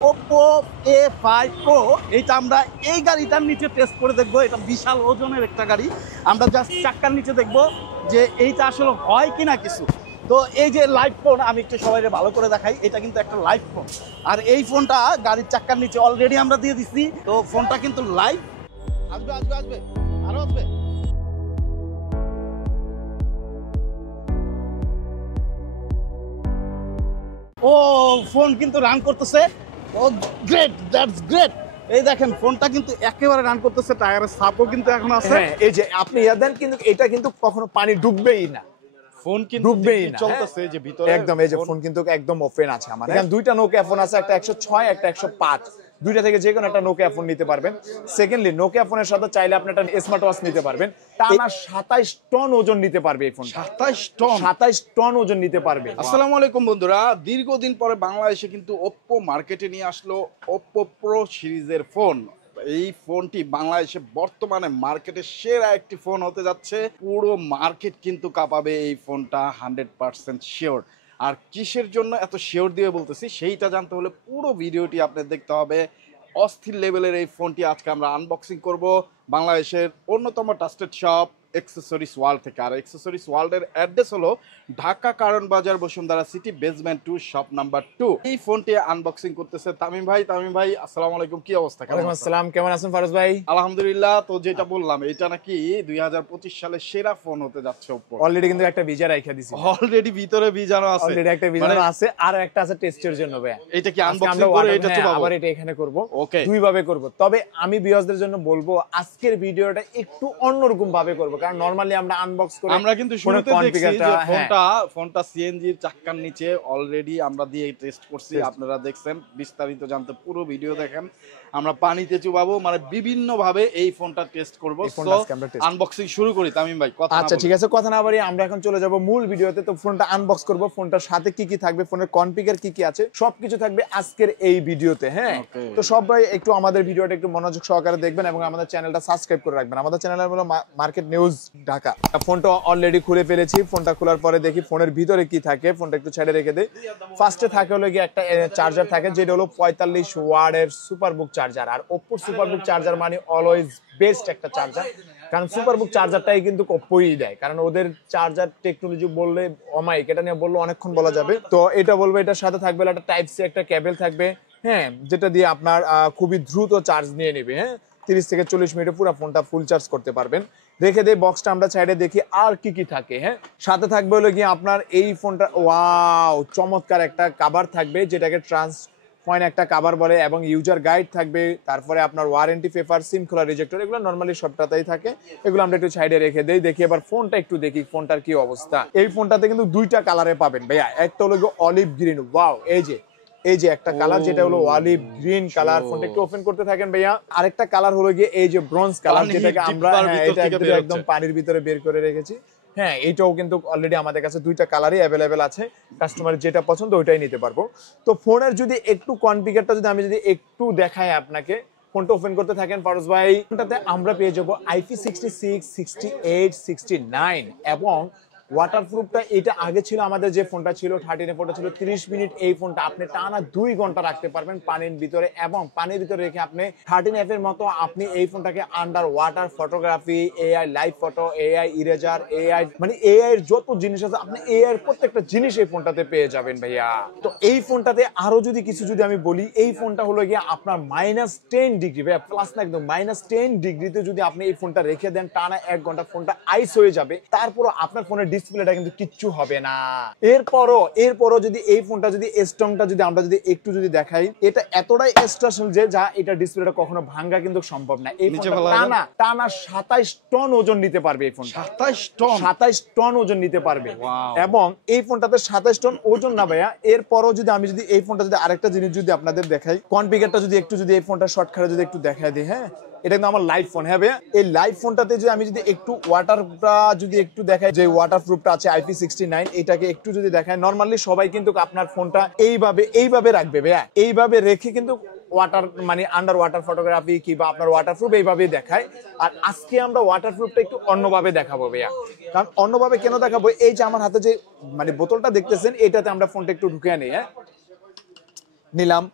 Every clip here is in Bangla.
Oppo A5 Pro এইটা আমরা এই গাড়িটার নিচে টেস্ট করে দেখবো। এটা বিশাল ওজনের একটা গাড়ি। আমরা জাস্ট চাক্কার নিচে দেখবো যে এইটা আসলে হয় কিনা কিছু। তো এই যে লাইভ ফোন, আমি একটু সবাইকে ভালো করে দেখাই, এটা কিন্তু একটা লাইভ ফোন। আর এই ফোনটা গাড়ির চাক্কার নিচে অলরেডি আমরা দিয়ে দিচ্ছি। তো ফোনটা কিন্তু লাইভ। আসবে আসবে আসবে, আরো আসবে। ও ফোন কিন্তু রান করতেছে। ও গ্রেট, দ্যাটস গ্রেট। এই দেখেন ফোনটা কিন্তু একেবারে রান করতেছে, টায়ারের সাপও কিন্তু এখন আছে। হ্যাঁ, এই যে আপনি ইয়া দেন, কিন্তু এটা কিন্তু কখনো পানি ডুববেই না, ফোন কিন্তু ডুববেই না, চলতেছে যে ভিতরে একদম। এই যে ফোন কিন্তু একদম ওপেন আছে আমার এখানে। দুইটা নোকিয়া ফোন আছে, একটা 106 একটা 105। দুইটা থেকে যে কোনো একটা নোকিয়া ফোন নিতে পারবেন। সেকেন্ডলি নোকিয়া ফোনের সাথে চাইলে আপনি একটা স্মার্ট ওয়াচ নিতে পারবেন। টানা 27 টন ওজন নিতে পারবে এই ফোন। 27 টন, 27 টন ওজন নিতে পারবে। আসসালামু আলাইকুম বন্ধুরা, দীর্ঘদিন পরে বাংলাদেশে কিন্তু ওপ্পো মার্কেটে নিয়ে আসলো ওপ্পো প্রো সিরিজের ফোন। এই ফোনটি বাংলাদেশে বর্তমানে মার্কেটের সেরা একটি ফোন হতে যাচ্ছে। পুরো মার্কেট কিন্তু কাঁপাবে এই ফোনটা, 100% শিওর। আর কিসের জন্য এত শিওর দিয়ে বলতেছি সেইটা জানতে হলে পুরো ভিডিওটি আপনাদের দেখতে হবে। অস্থির লেভেলের এই ফোনটি আজকে আমরা আনবক্সিং করব বাংলাদেশের অন্যতম ট্রাস্টেড শপ অ্যাক্সেসরিজ ওয়ার্ল্ড থেকে। আর অ্যাক্সেসরিজ ওয়ার্ল্ডের অ্যাড্রেস হলো ঢাকা কারণ বাজার, Bashundhara city, basement 2, shop number 2। এই ফোনটি আনবক্সিং করতেছে তামিম ভাই। তামিম ভাই আসসালামু আলাইকুম, কি অবস্থা? ওয়ালাইকুম আসসালাম, কেমন আছেন ফারুজ ভাই? আলহামদুলিল্লাহ। তো যেটা বললাম, এটা নাকি 2025 সালের সেরা ফোন হতে যাচ্ছে ওপ্পো। অলরেডি কিন্তু একটা ভিজা রাখা দিছি, অলরেডি ভিতরে ভিজানো আছে, অলরেডি একটা ভিজানো আছে, আর একটা আছে টেস্টের জন্য ভাই। এটা কি আনবক্সিং করে এটা চুবাবো? আবার এটা এখানে করব, ওকে, দুই ভাবে করব। তবে আমি ভিউয়ারদের জন্য বলবো আজকের ভিডিওটা একটু অন্যরকম ভাবে করব, কারণ নরমালি আমরা আনবক্স করি, আমরা কিন্তু শুরুতে দেখছি যে ফোনটা সিএনজির চাক্কার নিচে অলরেডি আমরা দিয়ে টেস্ট করছি। আপনারা দেখছেন, বিস্তারিত জানতে পুরো ভিডিও দেখেন। আমরা পানিতে চুবাবো, মানে বিভিন্ন ভাবে এই ফোনটা টেস্ট করব। আনবক্সিং শুরু করি তামিম ভাই, কথা আচ্ছা ঠিক আছে, কথা না বাড়িয়ে আমরা এখন চলে যাব মূল ভিডিওতে। তো ফোনটা আনবক্স করব, ফোনটার সাথে কি কি থাকবে, ফোনের কনফিগার কি কি আছে, সবকিছু থাকবে আজকের এই ভিডিওতে। হ্যাঁ, তো সবাই একটু আমাদের ভিডিওটা একটু মনোযোগ সহকারে দেখবেন এবং আমাদের চ্যানেলটা সাবস্ক্রাইব করে রাখবেন। আমাদের চ্যানেল হলো মার্কেট নিউজ ঢাকা। ফোনটা অলরেডি খুলে ফেলেছি। ফোনটা খোলার পরে দেখি ফোনের ভিতরে কি থাকে। ফোনটা একটু ছেড়ে রেখে দেই। ফার্স্টে থাকে হলো কি একটা চার্জার থাকে, যেটা হলো 45 ওয়াটের সুপারবুক চার্জার। আর ওপ্পো সুপারবুক চার্জার মানে অলওয়েজ বেস্ট একটা চার্জার, কারণ সুপারবুক চার্জারটাই কিন্তু ওপ্পোই দেয়, কারণ ওদের চার্জার টেকনোলজি বললে অমাইক, এটা নিয়ে বললে অনেকক্ষণ বলা যাবে। তো এটা বলবো, এটার সাথে থাকবে একটা টাইপ সি একটা কেবল থাকবে, হ্যাঁ, যেটা দিয়ে আপনার খুবই দ্রুত চার্জ নিয়ে নেবে। হ্যাঁ, 30 থেকে 40 মিনিটে পুরো ফোনটা ফুল চার্জ করতে পারবেন। রেখে দেই বক্সটা, আমরা সাইডে দেখি আর কি কি থাকে। হ্যাঁ, সাথে থাকবে হলো গিয়ে আপনার এই ফোনটা, ওয়াও চমৎকার একটা কভার থাকবে, যেটাকে ট্রান্স পয়েন্ট একটা কভার বলে, এবং ইউজার গাইড থাকবে। তারপরে আপনার ওয়ারেন্টি পেপার, সিম খোলা, রিজেক্টর, এগুলো নরমালি সবটাতেই থাকে। এগুলো আমরা একটু সাইডে রেখে দেই। দেখি এবার ফোনটা একটু দেখি ফোনটার কি অবস্থা। এই ফোনটাতে কিন্তু দুইটা কালারে পাবেন ভাইয়া। একটা হলো অলিভ গ্রিন, ওয়াও, এই যে একটা কালার, যেটা হলো অলিভ গ্রিন কালার। ফোনটা একটু ওপেন করতে থাকেন ভাইয়া। আরেকটা কালার হলো গিয়ে এই যে ব্রোঞ্জ কালার, যেটাকে আমরা একদম পানির ভিতরে বের করে রেখেছি। হ্যাঁ, এইটাও কিন্তু অলরেডি আমাদের কাছে দুইটা কালারই অ্যাভেলেবেল আছে। কাস্টমারের যেটা পছন্দ ওইটাই নিতে পারবো। তো ফোনের যদি একটু কনফিগারটা যদি আমি যদি একটু দেখাই আপনাকে, ফোনটা ওপেন করতে থাকেন ফারুজ ভাই। ফোনটাতে আমরা পেয়ে যাবো IP66, 68, 69 এবং ওয়াটারপ্রুফটা। এটা আগে ছিল আমাদের যে ফোনটা ছিল 13 ফোনটা ছিল 30 মিনিট। এই ফোনটা আপনি টানা 2 ঘন্টা রাখতে পারবেন পানির ভিতরে, এবং পানির ভিতরে রেখে আপনি 13F এর মতো আপনি এই ফোনটাকে under water photography, AI live photo, AI eraser, AI মানে এআই এর যত জিনিস আছে আপনি এআই এর প্রত্যেকটা জিনিস এই ফোনটাতে পেয়ে যাবেন ভাইয়া। তো এই ফোনটাতে আরো যদি কিছু যদি আমি বলি, এই ফোনটা হলো গিয়ে আপনার -10 ডিগ্রি ভাইয়া, প্লাস না একদম -10 ডিগ্রিতে যদি আপনি এই ফোনটা রেখে দেন টানা 1 ঘন্টা, ফোনটা আইস হয়ে যাবে। তারপরও আপনার ফোনের ডিসপ্লেটা কিন্তু কিচ্ছু হবে না। এরপরও যদি এই ফোনটা যদি স্ট্রংটা যদি আমরা যদি একটু যদি দেখাই, এটা এতটাই স্ট্রেসফুল যে যা এটা ডিসপ্লেটা কখনো ভাঙা কিন্তু সম্ভব না। এই ফোনটা টানা 27 টন ওজন নিতে পারবে। এই ফোনটা 27 টন ওজন নিতে পারবে। এবং এই ফোনটাতে 27 টন ওজন না ভাইয়া, এরপরও যদি আমি যদি এই ফোনটা যদি আরেকটা জিনিস যদি আপনাদের দেখাই, কনফিগারটা যদি একটু যদি এই ফোনটা শর্টকাটে যদি একটু দেখাই দিই। হ্যাঁ, এটা কিন্তু আমার লাইভ ফোন। হ্যাঁ ভাইয়া, এই লাইভ ফোনটাতে যদি আমি যদি একটু ওয়াটারটা যদি একটু দেখাই, যে ওয়াটারপ্রুফটা আছে IP69, এটাকে একটু যদি দেখাই, নরমালি সবাই কিন্তু আপনার ফোনটা এইভাবে রাখবে ভাইয়া। এইভাবে রেখে কিন্তু ওয়াটার মানে আন্ডার ওয়াটার ফটোগ্রাফি কিংবা আপনার ওয়াটারপ্রুফ এইভাবে দেখায়। আর আজকে আমরা ওয়াটারপ্রুফটা একটু অন্যভাবে দেখাবো ভাইয়া। কারণ অন্যভাবে কেন দেখাবো, এই যে আমার হাতে যে মানে বোতলটা দেখতেছেন, এটাতে আমরা ফোনটা একটু ঢুকে আনি। হ্যাঁ, নিলাম,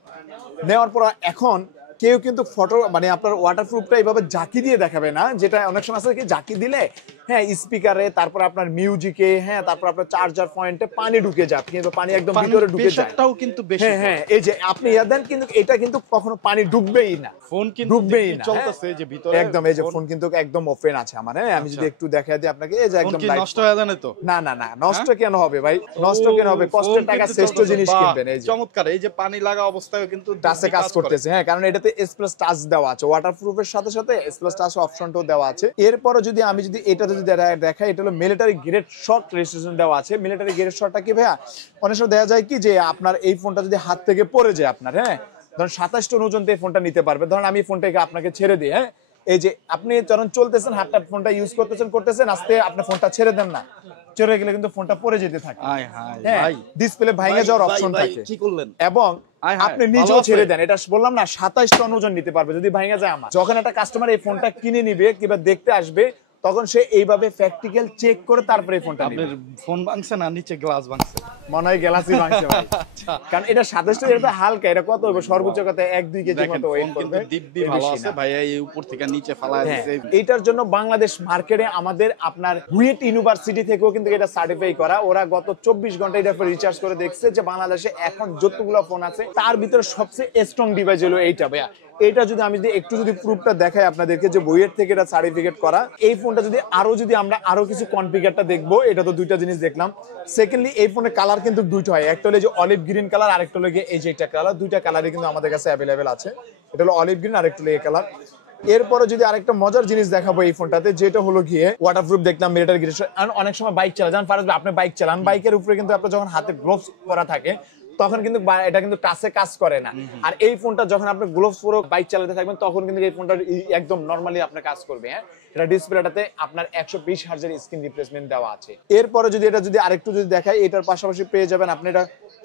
নেওয়ার পর এখন কেউ কিন্তু ফটো মানে আপনার ওয়াটারপ্রুফটা এইভাবে জাকি দিয়ে দেখাবে না, যেটা অনেক সময় আছে কি জাকি দিলে হ্যাঁ স্পিকারে, তারপর আপনার মিউজিকে, হ্যাঁ তারপর আপনার চার্জার পয়েন্টে পানি ঢুকে যায়, কিন্তু পানি একদম ভিতরে ঢুকে যায়। প্রেসারটাও কিন্তু বেশি। হ্যাঁ হ্যাঁ, এই যে আপনি ইয়া দেন কিন্তু এটা কিন্তু কখনো পানি ডুববেই না, ফোন কিন্তু ডুববেই না, চলতেছে যে ভিতরে একদম। এই যে ফোন কিন্তু একদম ওপেন আছে আমার, হ্যাঁ আমি যদি একটু দেখাই দিই আপনাকে, এই যে একদম কি নষ্ট হয়ে যায় না তো? না না না, নষ্ট কেন হবে ভাই, নষ্ট কেন হবে, কষ্টের টাকা শ্রেষ্ঠ জিনিস কিনবেন। এই যে চমৎকার, এই যে পানি লাগা অবস্থায় কিন্তু টাচে কাজ করতেছে, হ্যাঁ কারণ এটাতে এস প্লাস টাচ দেওয়া আছে, ওয়াটারপ্রুফের সাথে সাথে এস প্লাস টাচ অপশনটাও দেওয়া আছে। এরপরে যদি আমি যদি এটা যদি দেখাই, এটা হলো মিলিটারি গ্রেড শট রেজিস্ট্রেশন দেওয়া আছে। মিলিটারি গ্রেড শটটা কি ভাইয়া, অনেক সময় দেখা যায় কি যে আপনার এই ফোনটা যদি হাত থেকে পড়ে যায় আপনার, হ্যাঁ ধরুন 27 টন ওজন দিয়ে ফোনটা নিতে পারবে, ধরুন আমি ফোনটাকে আপনাকে ছেড়ে দিই, হ্যাঁ এই যে আপনি যখন চলতেছেন হাতটা ফোনটা ইউজ করতেছেন আস্তে আপনি ফোনটা ছেড়ে দেন না, চলে গেলে কিন্তু ফোনটা পড়ে যেতে থাকে, হ্যাঁ ডিসপ্লে ভেঙে যাওয়ার অপশন থাকে। কি করলেন? এবং আপনি নিজেও ছেড়ে দেন, এটা বললাম না 27 টন ওজন নিতে পারবে যদি ভেঙে যায় আমার। যখন একটা কাস্টমার এই ফোনটা কিনে নিবে কিংবা দেখতে আসবে, তখন সে এইভাবে প্র্যাকটিক্যাল চেক করে তারপরে ফোনটা নেবে। আপনার ফোন ভাঙছে না নিচে গ্লাস ভাঙছে? মনে হয় গ্লাসই ভাঙছে ভাই। কারণ এটা 27 টন, এটা হালকা, এটা কত হবে সর্বোচ্চ কত 1-2 কেজি মতো ওয়েট করবে, কিন্তু দিব্যি ভালো আছে ভাই, এই উপর থেকে নিচে ফালায় দিয়েছে। এইটার জন্য বাংলাদেশ মার্কেটে আমাদের আপনার বুয়েট ইউনিভার্সিটি থেকেও কিন্তু এটা সার্টিফাই করা। ওরা গত 24 ঘন্টা এটা রিসার্চ করে দেখছে যে বাংলাদেশে এখন যতগুলো ফোন আছে তার ভিতরে সবচেয়ে স্ট্রং ডিভাইস হলো এইটা ভাইয়া। এটা যদি আমি যদি একটু যদি প্রুফটা দেখাই আপনাদেরকে যে বুয়েট থেকে এটা সার্টিফিকেট করা, এই ফোনটা যদি আমরা আরো কিছু কনফিগারটা দেখবো, এটা তো দুইটা জিনিস দেখলাম। সেকেন্ডলি এই ফোনের কালার কিন্তু দুইটা হয়, একটা হলো যে অলিভ গ্রিন কালার, আরেকটা হলো এই যে একটা কালার, দুইটা কালারই কিন্তু আমাদের কাছে অ্যাভেলেবেল আছে। এটা হলো অলিভ গ্রিন, আরেকটা হলো এই কালার। এরপরে যদি আরেকটা মজার জিনিস দেখাবো এই ফোনটাতে, যেটা হলো গিয়ে ওয়াটারপ্রুফ দেখলাম, মিলিটারি গ্রেড। অনেক সময় বাইক চালান ফারাজ ভাই, আপনি বাইক চালান, বাইকের উপরে কিন্তু আপনার যখন হাতে গ্লোভস করা থাকে তখন কিন্তু এটা কিন্তু টাচে কাজ করে না। আর এই ফোনটা যখন আপনি গ্লোভস পরে বাইক চালাতে থাকবেন তখন কিন্তু এই ফোনটা একদম নরমালি আপনার কাজ করবে, হ্যাঁ এটা ডিসপ্লেটাতে আপনার 120 হার্জের স্ক্রিন রিপ্লেসমেন্ট দেওয়া আছে। এরপরে যদি এটা যদি আরেকটু যদি দেখাই, এটার পাশাপাশি পেয়ে যাবেন আপনি এটা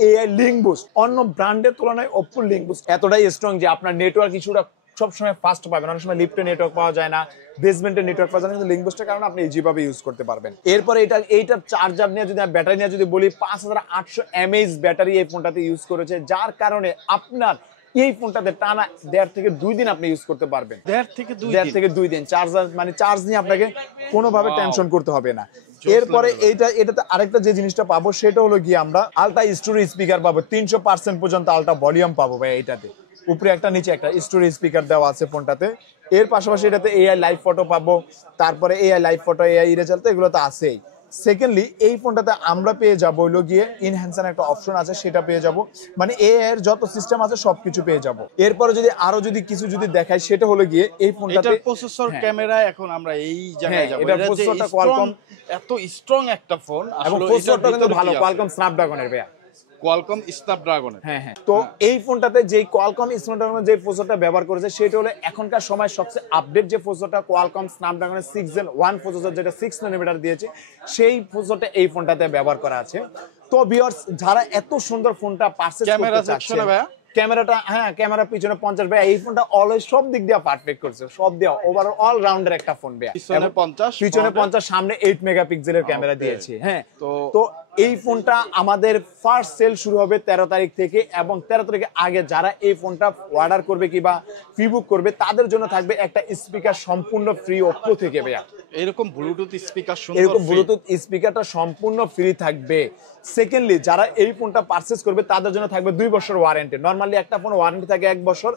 এআই লিঙ্ক বুস্ট। অন্য ব্র্যান্ডের তুলনায় ওপ্পো লিঙ্ক বুস্ট এতটাই স্ট্রং যে আপনার নেটওয়ার্ক ইস্যুটা সবসময় ফাস্ট পাবেন। অনেক সময় লিফটে নেটওয়ার্ক পাওয়া যায় না, বেসমেন্টে নেটওয়ার্ক পাওয়া যায় না, কিন্তু লিঙ্ক বুস্টের কারণে আপনি ইজিভাবে ইউজ করতে পারবেন। এরপর এইটার চার্জার নিয়ে যদি ব্যাটারি নিয়ে যদি বলি, 5800 mAh ব্যাটারি এই ফোনটাতে ইউজ করেছে, যার কারণে আপনার এই ফোনটাতে টানা 1.5 থেকে 2 দিন আপনি ইউজ করতে পারবেন। 1.5 থেকে 2 দিন চার্জার মানে চার্জ নিয়ে আপনাকে কোনোভাবে টেনশন করতে হবে না। এরপরে এটাতে আরেকটা যে জিনিসটা পাবো সেটা হলো গিয়ে আমরা আলট্রা স্টোরেজ স্পিকার পাবো, 300% পর্যন্ত আলট্রা ভলিউম পাবো ভাই। এইটাতে উপরে একটা নিচে একটা স্টোরেজ স্পিকার দেওয়া আছে ফোনটাতে। এর পাশাপাশি এটাতে এআই লাইভ ফটো পাবো, তারপরে AI live photo, AI eraser, তো এগুলো তো আছেই। সেকেন্ডলি এই ফোনটাতে আমরা পেয়ে যাবো হলো গিয়ে ইনহ্যান্সার একটা অপশন আছে, সেটা পেয়ে যাব, মানে এআই এর যত সিস্টেম আছে সবকিছু পেয়ে যাব। এরপরে যদি আরো যদি কিছু যদি দেখাই, সেটা হলো গিয়ে এই ফোনটাতে প্রসেসর ক্যামেরা। এখন আমরা এই জায়গায় যাব, এটা প্রসেসরটা কোয়ালকম, এত স্ট্রং একটা ফোন, এবং প্রসেসরটা কিন্তু ভালো কোয়ালকম স্ন্যাপড্রাগনের ভাইয়া, কোয়ালকম স্ন্যাপড্রাগনের। হ্যাঁ তো এই ফোনটাতে যে কোয়ালকম স্ন্যাপড্রাগনের যে প্রসেসরটা ব্যবহার করেছে সেটা হলো এখনকার সময় সবচেয়ে আপডেট যে প্রসেসরটা, কোয়ালকম স্ন্যাপড্রাগনের 6 Gen 1 প্রসেসর, যেটা 6 nanometer দিয়েছে, সেই প্রসেসরটা এই ফোনটাতে ব্যবহার করা আছে। তো ভিউয়ার্স, যারা এত সুন্দর ফোনটা পারচেজ করতে চাচ্ছেন, ক্যামেরাটা হ্যাঁ ক্যামেরা পিছনে 50 ভাই, এই ফোনটা অলওয়েজ সব দিক দিয়ে পারফেক্ট করছে, সব দিয়ে ওভারঅল অল রাউন্ডার একটা ফোন ভাই। পিছনে 50 সামনে 8 মেগাপিক্সেলের ক্যামেরা দিয়েছে, হ্যাঁ। তো এই ফোনটা আমাদের ফার্স্ট সেল শুরু হবে 13 তারিখ থেকে, এবং 13 তারিখের আগে যারা এই ফোনটা অর্ডার করবে কিংবা প্রি বুক করবে তাদের জন্য থাকবে একটা স্পিকার সম্পূর্ণ ফ্রি ওপ্পো থেকে ভাইয়া। এরকম ব্লুটুথ স্পিকার, এরকম ব্লুটুথ স্পিকারটা সম্পূর্ণ ফ্রি থাকবে। সেকেন্ডলি যারা এই ফোনটা পারচেজ করবে তাদের জন্য থাকবে 2 বছর ওয়ারেন্টি। নরমালি একটা ফোন ওয়ারেন্টি থাকে 1 বছর,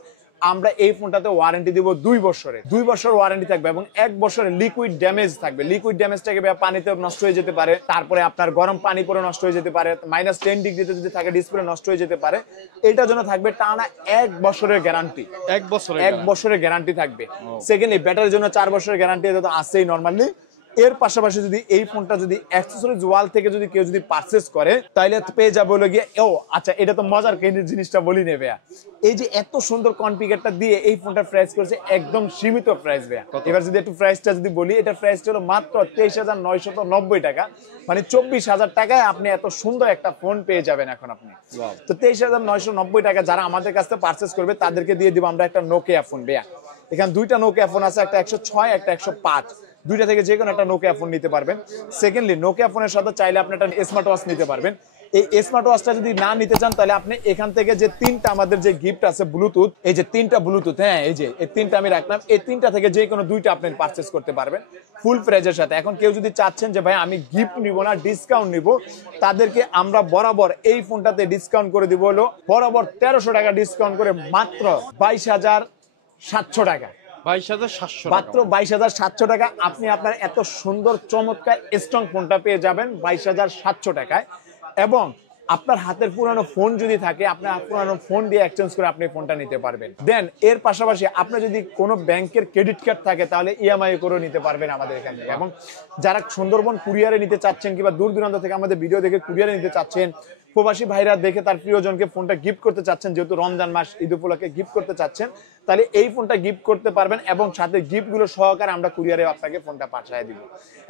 আমরা এই ফোনটাতে ওয়ারেন্টি দিব 2 বছরের। 2 বছর ওয়ারেন্টি থাকবে এবং 1 বছরের লিকুইড ড্যামেজ থাকবে। লিকুইড ড্যামেজটাকে পানিতে নষ্ট হয়ে যেতে পারে, তারপরে আপনার গরম পানি পরে নষ্ট হয়ে যেতে পারে, -10 ডিগ্রিতে যদি থাকে ডিসপ্লে নষ্ট হয়ে যেতে পারে। এটার জন্য থাকবে টানা 1 বছরের গ্যারান্টি। 1 বছরের গ্যারান্টি থাকবে। সেকেন্ডলি ব্যাটারির জন্য 4 বছরের গ্যারান্টি তো আছেই নরমালি। এর পাশাপাশি যদি এই ফোনটা যদি অ্যাকসেসরিজ ওয়াল থেকে যদি কেউ যদি পারচেজ করে তাহলে পেয়ে যাবে হলো গিয়ে, ও আচ্ছা এটা তো মজার জিনিসটা বলি নেবে, এই যে এত সুন্দর কনফিগারটা দিয়ে এই ফোনটা প্রাইস করেছে একদম সীমিত প্রাইস ভাইয়া। এবার যদি একটু প্রাইসটা যদি বলি, এটা প্রাইসটা হলো মাত্র 23,990 টাকা, মানে 24,000 টাকায় আপনি এত সুন্দর একটা ফোন পেয়ে যাবেন এখন আপনি। তো 23,990 টাকা যারা আমাদের কাছ থেকে পারচেজ করবে তাদেরকে দিয়ে দিব আমরা একটা নোকিয়া ফোন ভাইয়া। এখানে 2টা নোকিয়া ফোন আছে, একটা 106, একটা 105, 2টা থেকে যে কোনো একটা নোকিয়া ফোন নিতে পারবেন। সেকেন্ডলি নোকিয়া ফোনের সাথে চাইলে আপনি একটা স্মার্ট ওয়াচ নিতে পারবেন। এই স্মার্ট ওয়াচটা যদি না নিতে চান তাহলে আপনি এখান থেকে যে তিনটা আমাদের যে গিফট আছে ব্লুটুথ, এই যে তিনটা ব্লুটুথ, হ্যাঁ এই যে এই তিনটা আমি রাখলাম, এই তিনটা থেকে যে কোনো দুইটা আপনি পারচেজ করতে পারবেন ফুল প্রাইজের সাথে। এখন কেউ যদি চাচ্ছেন যে ভাই আমি গিফট নিব না, ডিসকাউন্ট নিব, তাদেরকে আমরা বরাবর এই ফোনটাতে ডিসকাউন্ট করে দিব হলো বরাবর 1300 টাকা ডিসকাউন্ট করে মাত্র 22,700 টাকা। 22,700 মাত্র 22,700 টাকা আপনি আপনার এত সুন্দর চমৎকার স্ট্রং ফোনটা পেয়ে যাবেন 22,700 টাকায়। এবং আপনার হাতের পুরানো ফোন যদি থাকে, আপনার পুরানো ফোন দিয়ে এক্সচেঞ্জ করে আপনি ফোনটা নিতে পারবেন। দেন এর পাশাপাশি আপনার যদি কোনো ব্যাংকের ক্রেডিট কার্ড থাকে তাহলে ইএমআই করে নিতে পারবেন আমাদের এখান থেকে। এবং যারা সুন্দরবন কুরিয়ারে নিতে চাচ্ছেন কিংবা দূর দূরান্ত থেকে আমাদের ভিডিও দেখে কুরিয়ারে নিতে চাচ্ছেন, প্রবাসী ভাইরা দেখে তার প্রিয়জনকে ফোনটা গিফট করতে চাচ্ছেন, যেহেতু রমজান মাস ঈদ উপলক্ষে গিফট করতে চাচ্ছেন, তাহলে এই ফোনটা গিফট করতে পারবেন এবং সাথে গিফটগুলো সহকারে আমরা কুরিয়ারে আপনাকে ফোনটা পাঠিয়ে দিব।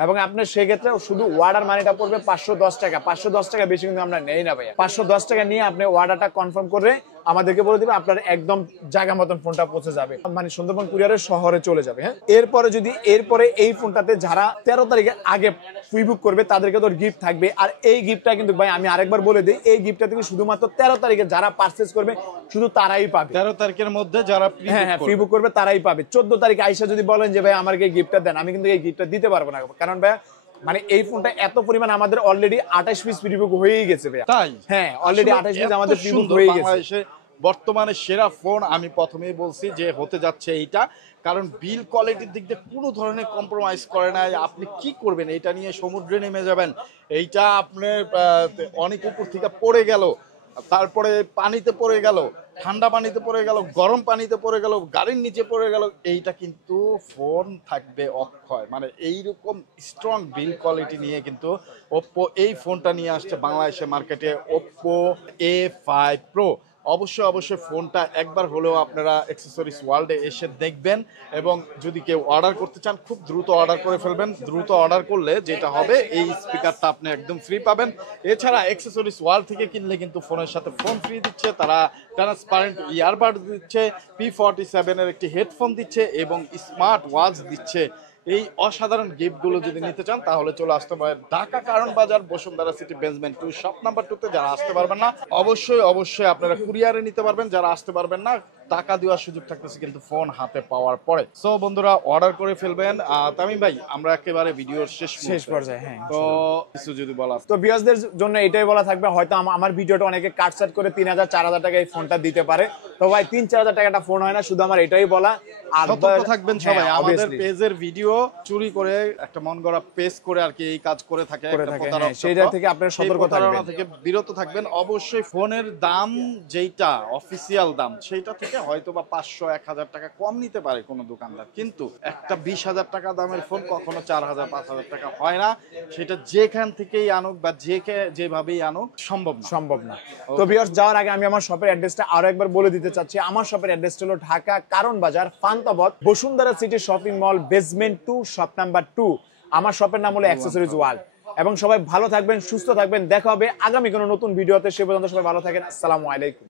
এবং আপনার সেক্ষেত্রে শুধু অর্ডার মানিটা পড়বে 510 টাকা। 510 টাকা বেশি কিন্তু আমরা নেই না ভাইয়া। 510 টাকা নিয়ে আপনি অর্ডারটা কনফার্ম করে আমাদেরকে বলে দিবেন, আপনার একদম জায়গা মতন ফোনটা পৌঁছে যাবে, মানে সুন্দরবন কুরিয়ারের শহরে চলে যাবে। হ্যাঁ, এরপরে এই ফোনটাতে যারা 13 তারিখের আগে প্রি বুক করবে তাদেরকে তো গিফট থাকবে। আর এই গিফটটা কিন্তু ভাই আমি আরেকবার বলে দিই, এই গিফটটা কিন্তু শুধুমাত্র 13 তারিখে যারা পারচেজ করবে শুধু তারাই পাবে। 13 তারিখের মধ্যে যারা প্রি বুক করবে তারাই পাবে। 14 তারিখে আইসা যদি বলেন যে ভাই আমাকে এই গিফটটা দেন, আমি কিন্তু এই গিফটটা দিতে পারবো না, কারণ ভাই মানে এই ফোনটা এত পরিমাণ আমাদের অলরেডি 28 পিস প্রি বুক হয়েই গেছে ভাই। তাই? হ্যাঁ, অলরেডি 28 পিস আমাদের প্রি বুক হয়ে গেছে। বর্তমানে সেরা ফোন আমি প্রথমেই বলছি যে হতে যাচ্ছে এইটা, কারণ বিল কোয়ালিটির দিক দিয়ে কোনো ধরনের কম্প্রোমাইজ করে নাই। আপনি কি করবেন, এটা নিয়ে সমুদ্রে নেমে যাবেন, এইটা আপনার অনেক উপর থেকে পড়ে গেল, তারপরে পানিতে পড়ে গেল, ঠান্ডা পানিতে পড়ে গেল, গরম পানিতে পড়ে গেল, গাড়ির নিচে পড়ে গেল, এইটা কিন্তু ফোন থাকবে অক্ষয়। মানে এইরকম স্ট্রং বিল কোয়ালিটি নিয়ে কিন্তু ওপ্পো এই ফোনটা নিয়ে আসছে বাংলাদেশের মার্কেটে, ওপ্পো A5 Pro। অবশ্যই ফোনটা একবার হলেও আপনারা অ্যাক্সেসরিজ ওয়ার্ল্ডে এসে দেখবেন। এবং যদি কেউ অর্ডার করতে চান খুব দ্রুত অর্ডার করে ফেলবেন। দ্রুত অর্ডার করলে যেটা হবে, এই স্পিকারটা আপনি একদম ফ্রি পাবেন। এছাড়া অ্যাক্সেসরিজ ওয়ার্ল্ড থেকে কিনলে কিন্তু ফোনের সাথে ফোন ফ্রি দিচ্ছে, তারা ট্রান্সপারেন্ট ইয়ারবাড দিচ্ছে, P47 এর একটি হেডফোন দিচ্ছে এবং স্মার্ট ওয়াচ দিচ্ছে। এই অসাধারণ গিফটগুলো যদি নিতে চান তাহলে চলে আসতে পারেন ঢাকা কারণ বাজার Bashundhara city basement 2 shop number 2 তে। যারা আসতে পারবেন না অবশ্যই আপনারা কুরিয়ারে নিতে পারবেন। যারা আসতে পারবেন না টাকা দেওয়ার সুযোগ থাকতেছে কিন্তু ফোন হাতে পাওয়ার পরে। সো বন্ধুরা অর্ডার করে ফেলবেন। তামিম ভাই আমরা একেবারে ভিডিওর শেষ পর্যায়ে, হ্যাঁ, তো কিছু যদি বলা, তো ভিউয়ারদের জন্য এটাই বলা থাকবে, হয়তো আমার ভিডিওটা অনেকে কাটছাট করে 3,000 4,000 টাকা এই ফোনটা দিতে পারে, তো ভাই 3-4,000 টাকাটা ফোন হয় না, শুধু আমার এটাই বলা। আর সতর্ক থাকবেন সবাই, আমাদের পেজের ভিডিও চুরি করে একটা মন গড়া পেজ করে আর কি এই কাজ করে থাকে, সেইটা থেকে আপনারা সতর্ক থাকবেন, থেকে বিরত থাকবেন। অবশ্যই ফোনের দাম যেটা অফিসিয়াল দাম সেইটা থেকে হয়তো বা 500-1000 টাকা কম নিতে পারে কোনো দোকানদার, কিন্তু একটা 20,000 টাকা দামের ফোন কখনো 4,000-5,000 টাকা হয় না। সেটা যেখান থেকেই আনুক বা যেভাবেই আনুক সম্ভব না। তো ভিউয়ার্স যাওয়ার আগে আমি আমার শপের অ্যাড্রেসটা আরো একবার বলে দিতে চাচ্ছি। আমার শপের অ্যাড্রেসটা হলো ঢাকা কারণ বাজার Panthapath Bashundhara City shopping mall basement 2 shop number 2। আমার শপের নাম হলো অ্যাক্সেসরিজ ওয়ার্ল্ড। এবং সবাই ভালো থাকবেন, সুস্থ থাকবেন, দেখা হবে আগামী কোনো নতুন ভিডিওতে। সে পর্যন্ত সবাই ভালো থাকেন। আসসালামু আলাইকুম।